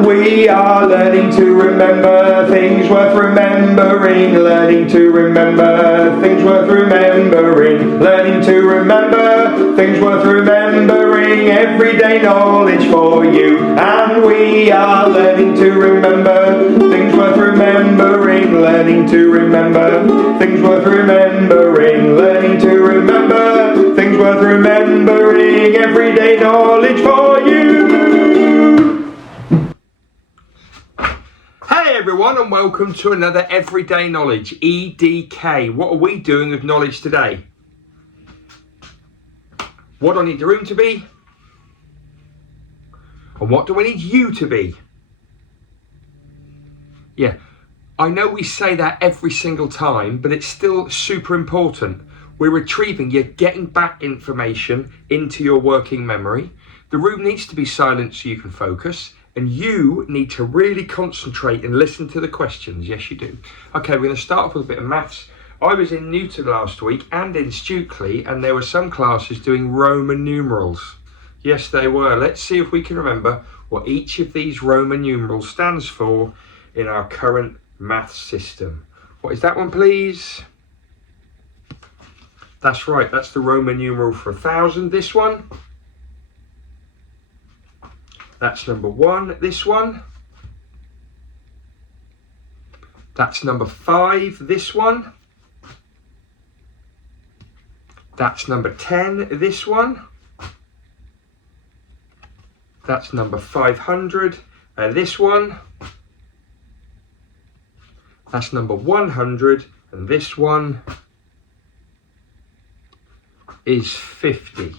And we are learning to remember things worth remembering, learning to remember things worth remembering, learning to remember things worth remembering, everyday knowledge for you. And we are learning to remember things worth remembering, learning to remember things worth remembering, learning to remember things worth remembering, everyday knowledge for you. Hey everyone, and welcome to another Everyday Knowledge, EDK. What are we doing with knowledge today? What do I need the room to be? And what do I need you to be? Yeah, I know we say that every single time, but it's still super important. We're retrieving, you're getting back information into your working memory. The room needs to be silent so you can focus. And you need to really concentrate and listen to the questions. Yes, you do. Okay, we're going to start off with a bit of maths. I was in Newton last week and in Stukely, and there were some classes doing Roman numerals. Yes, they were. Let's see if we can remember what each of these Roman numerals stands for in our current maths system. What is that one, please? That's right. That's the Roman numeral for 1,000. This one. That's number 1, this one. That's number 5, this one. That's number 10, this one. That's number 500, this one. That's number 100, and this one is 50.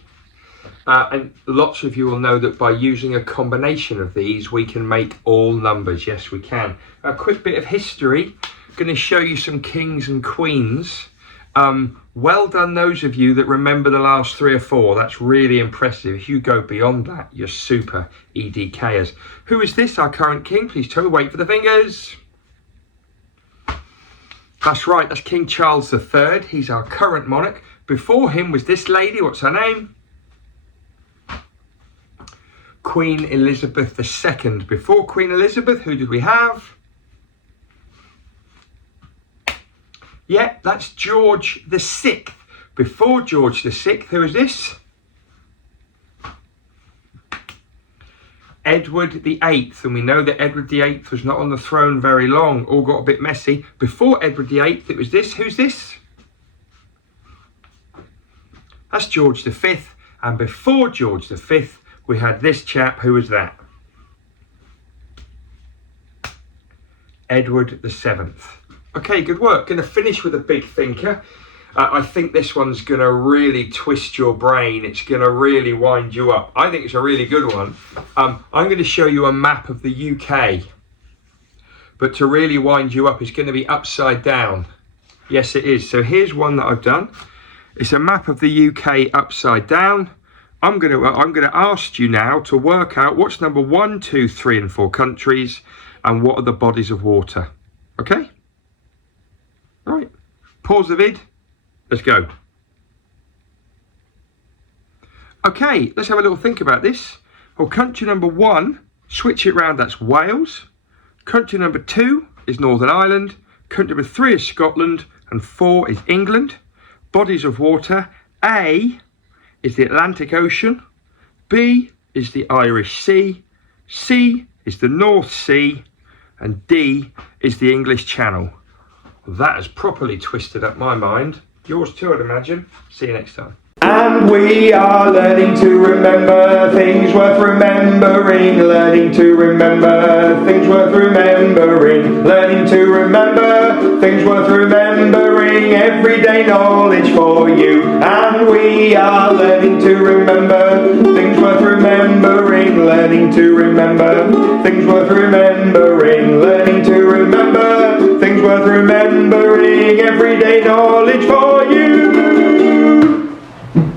And lots of you will know that by using a combination of these, we can make all numbers. Yes, we can. A quick bit of history. I'm going to show you some kings and queens. Well done those of you that remember the last 3 or 4. That's really impressive. If you go beyond that, you're super EDKers. Who is this, our current king? Please tell me, wait for the fingers. That's right, that's King Charles III. He's our current monarch. Before him was this lady. What's her name? Queen Elizabeth II. Before Queen Elizabeth, who did we have? Yeah, that's George VI. Before George VI, who is this? Edward VIII. And we know that Edward VIII was not on the throne very long. All got a bit messy. Before Edward VIII, it was this. Who's this? That's George V. And before George V, we had this chap. Who was that? Edward VII. Okay, good work. Going to finish with a big thinker. I think this one's going to really twist your brain. It's going to really wind you up. I think it's a really good one. I'm going to show you a map of the UK. But to really wind you up, it's going to be upside down. Yes, it is. So here's one that I've done. It's a map of the UK upside down. I'm going to ask you now to work out what's number 1, 2, 3 and 4 countries and what are the bodies of water. Okay? All right. Pause the vid. Let's go. Okay, let's have a little think about this. Well, country number 1, switch it round, that's Wales. Country number 2 is Northern Ireland. Country number 3 is Scotland and 4 is England. Bodies of water, A is the Atlantic Ocean, B is the Irish Sea, C is the North Sea, and D is the English Channel. That has properly twisted up my mind. Yours too, I'd imagine. See you next time. And we are learning to remember things worth remembering, learning to remember things worth remembering, learning to remember things worth remembering, everyday knowledge for you. And we are learning to remember things worth remembering, learning to remember things worth remembering, learning to remember things worth remembering, everyday knowledge for you.